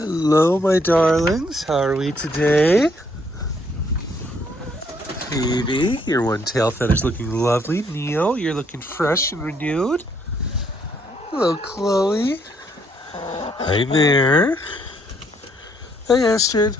Hello, my darlings. How are we today? Katie, your one tail feather's looking lovely. Neo, you're looking fresh and renewed. Hello, Chloe. Hi, Mare. Hi, Astrid.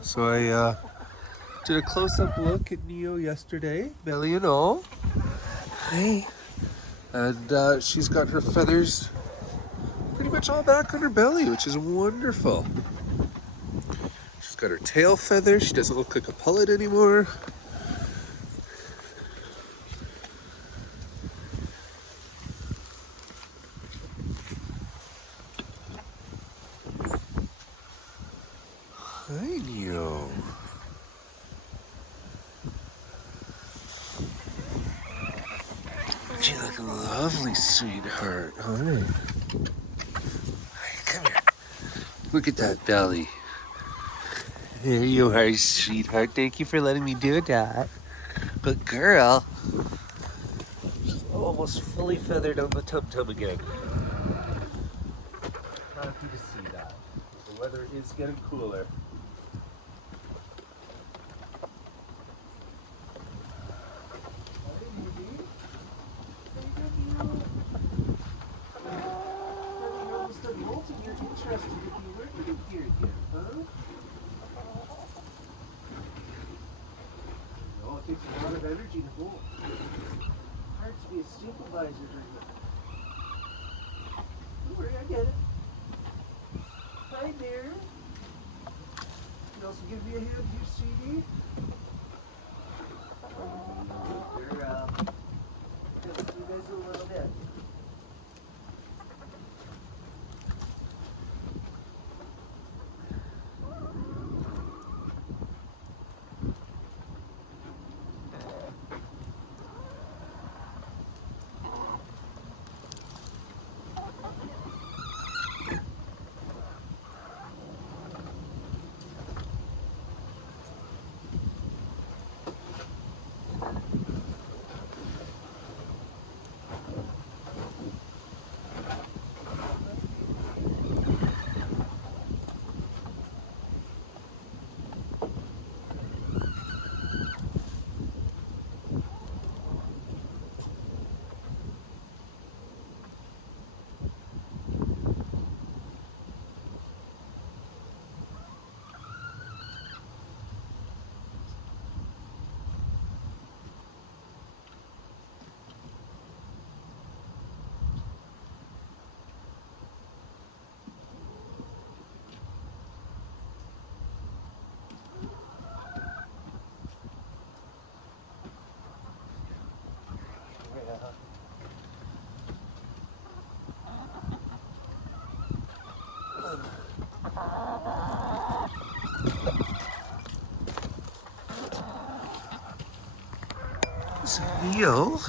So I did a close-up look at Neo yesterday, belly and all. Hey. And she's got her feathers pretty much all back on her belly, which is wonderful. She's got her tail feather. She doesn't look like a pullet anymore. Hi, Neo. You look lovely, sweetheart. All right. Hey, come here. Look at that belly. There you are, sweetheart. Thank you for letting me do that. Good girl. She's almost fully feathered on the tum-tum again. Happy to see that. The weather is getting cooler. It takes a lot of energy to hold. Hard to be a supervisor during that. Don't worry, I get it. Hi there. You can also give me a hand here, sweetie. They're, gonna see you guys in a little bit. So Neo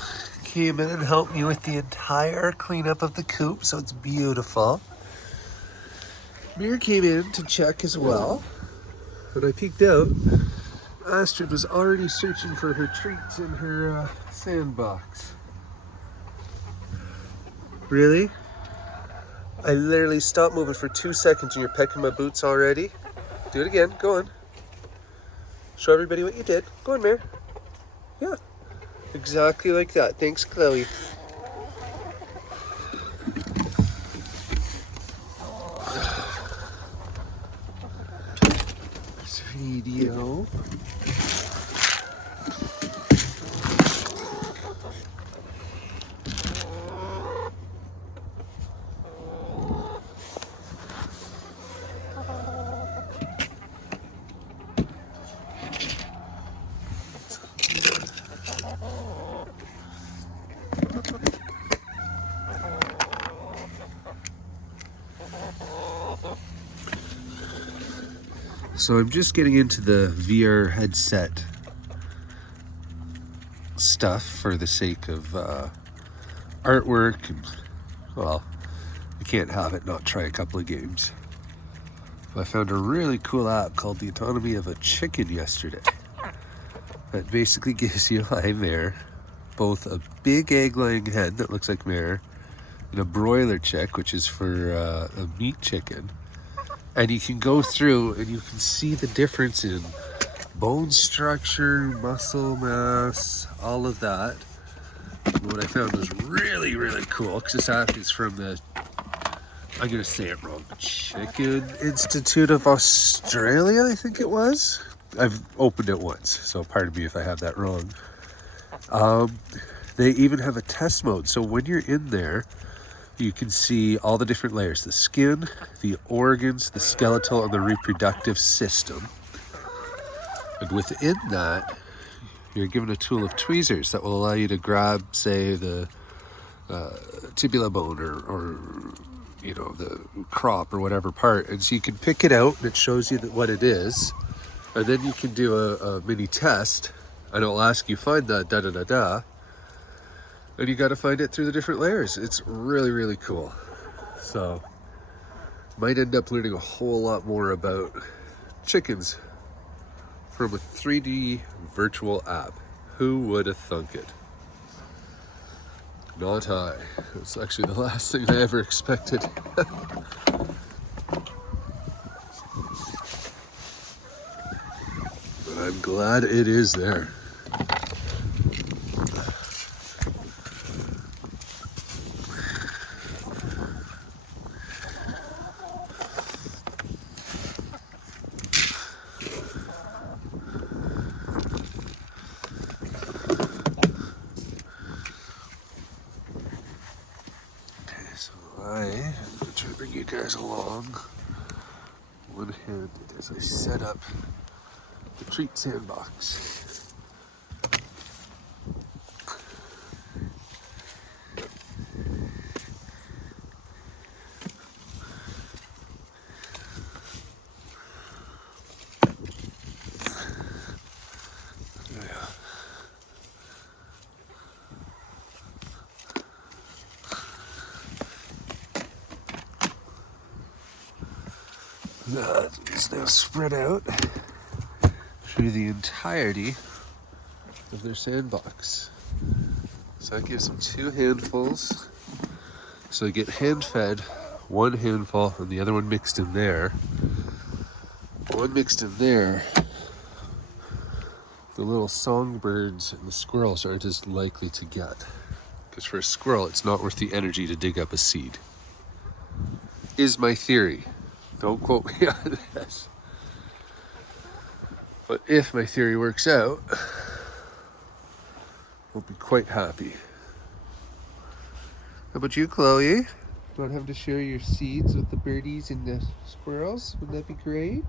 came in and helped me with the entire cleanup of the coop, so it's beautiful. Mir came in to check as well. When I peeked out, Astrid was already searching for her treats in her sandbox. Really? I literally stopped moving for 2 seconds and you're pecking my boots already? Do it again. Go on. Show everybody what you did. Go on, Mare. Yeah. Exactly like that. Thanks, Chloe. Video. So I'm just getting into the VR headset stuff for the sake of artwork and, well, you can't have it not try a couple of games. I found a really cool app called The Autonomy of a Chicken yesterday that basically gives you, hi Mare, both a big egg-laying hen that looks like Mare and a broiler chick, which is for a meat chicken. And you can go through and you can see the difference in bone structure, muscle mass, all of that. And what I found was really, really cool, because this app is from the, I'm going to say it wrong, Chicken Institute of Australia, I think it was. I've opened it once, so pardon me if I have that wrong. They even have a test mode, so when you're in there, you can see all the different layers, the skin, the organs, the skeletal, and the reproductive system. And within that, you're given a tool of tweezers that will allow you to grab, say, the tibia bone or you know, the crop or whatever part. And so you can pick it out and it shows you what it is. And then you can do a mini test and it'll ask you, find the da-da-da-da. And you got to find it through the different layers. It's really, really cool. So, might end up learning a whole lot more about chickens from a 3D virtual app. Who would have thunk it? Not I. It's actually the last thing I ever expected. But I'm glad it is there. I'm going to try to bring you guys along one-handed as I set up the treat sandbox. That is now spread out through the entirety of their sandbox. So that gives them 2 handfuls. So they get hand-fed, 1 handful, and the other one mixed in there. One mixed in there, the little songbirds and the squirrels aren't as likely to get. Because for a squirrel, it's not worth the energy to dig up a seed. Is my theory. Don't quote me on this. But if my theory works out, we'll be quite happy. How about you, Chloe? Not having to share your seeds with the birdies and the squirrels? Would that be great?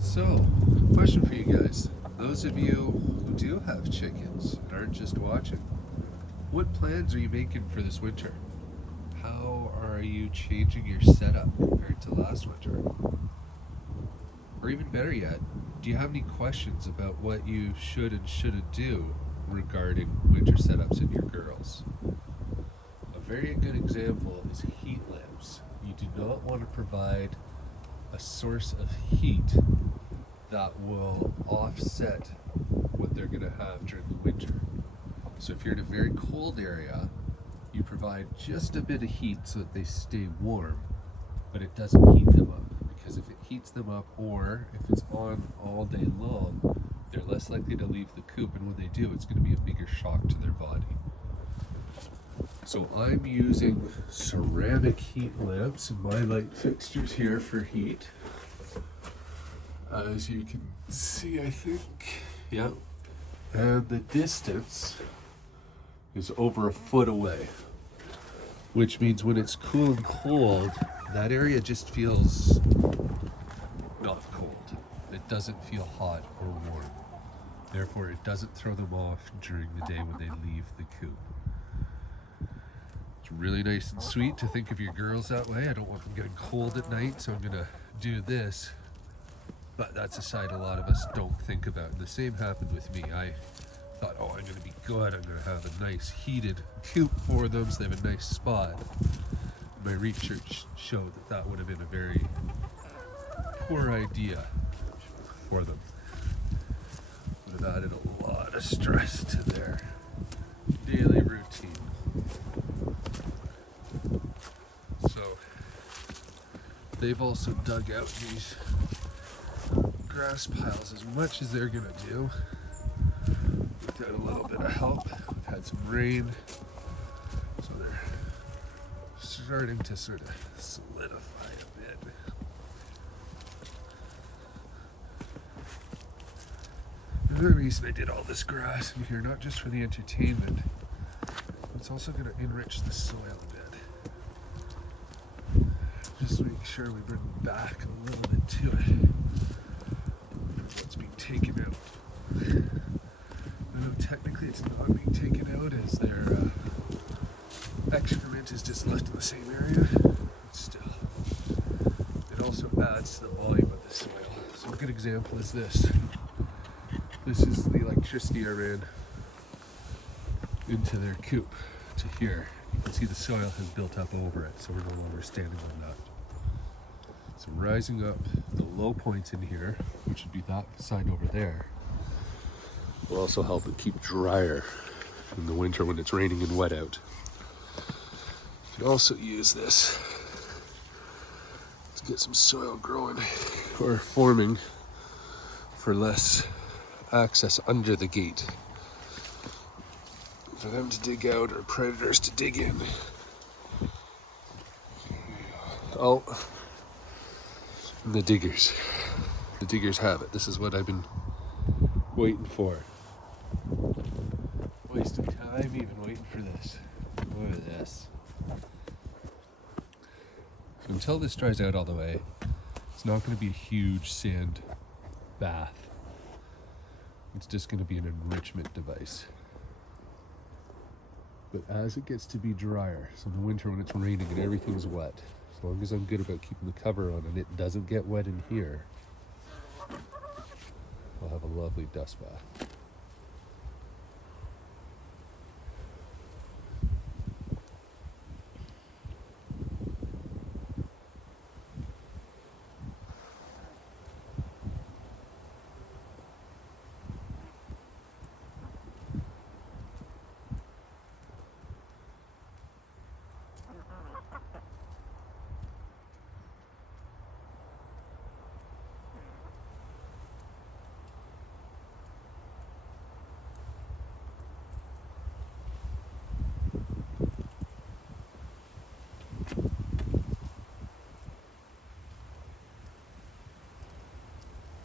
So, question for you guys. Those of you who do have chickens and aren't just watching, what plans are you making for this winter? How are you changing your setup compared to last winter? Or even better yet, do you have any questions about what you should and shouldn't do regarding winter setups in your girls? A very good example is heat lamps. You do not want to provide a source of heat that will offset what they're going to have during the winter. So if you're in a very cold area, you provide just a bit of heat so that they stay warm, but it doesn't heat them up. Because if it heats them up, or if it's on all day long, they're less likely to leave the coop, and when they do, it's going to be a bigger shock to their body. So I'm using ceramic heat lamps in my light fixtures here for heat. As you can see, I think. Yeah. And the distance is over a foot away, which means when it's cool and cold, that area just feels not cold. It doesn't feel hot or warm. Therefore, it doesn't throw them off during the day when they leave the coop. It's really nice and sweet to think of your girls that way. I don't want them getting cold at night, so I'm gonna do this. But that's a side a lot of us don't think about. And the same happened with me. I thought, oh, I'm gonna be good. I'm gonna have a nice heated coop for them so they have a nice spot. My research showed that that would have been a very poor idea for them. Would have added a lot of stress to their daily routine. So they've also dug out these grass piles as much as they're gonna do. We've got a little bit of help. We've had some rain, so they're starting to sort of solidify a bit. Another reason I did all this grass in here, not just for the entertainment, it's also going to enrich the soil a bit. Just to make sure we bring back a little bit to it. What's being taken out. No, technically it's not being taken out as their excrement is just left in the same area. But still, it also adds to the volume of the soil. So a good example is this. This is the electricity I ran into their coop to here. You can see the soil has built up over it, so we're no longer standing on that. So rising up the low points in here, which would be that side over there, will also help it keep drier in the winter when it's raining and wet out. You can also use this to get some soil growing or forming for less access under the gate. For them to dig out or predators to dig in. Oh, and the diggers. The diggers have it. This is what I've been waiting for. Wasting time even waiting for this. Look at this. So until this dries out all the way, it's not going to be a huge sand bath. It's just going to be an enrichment device. But as it gets to be drier, so in the winter when it's raining and everything's wet, as long as I'm good about keeping the cover on and it doesn't get wet in here, I'll have a lovely dust bath.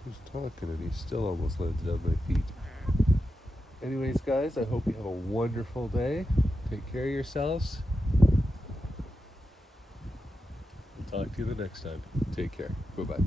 He's talking and he still almost lands down my feet. Anyways, guys, I hope you have a wonderful day. Take care of yourselves. I'll talk to you the next time. Take care. Bye-bye.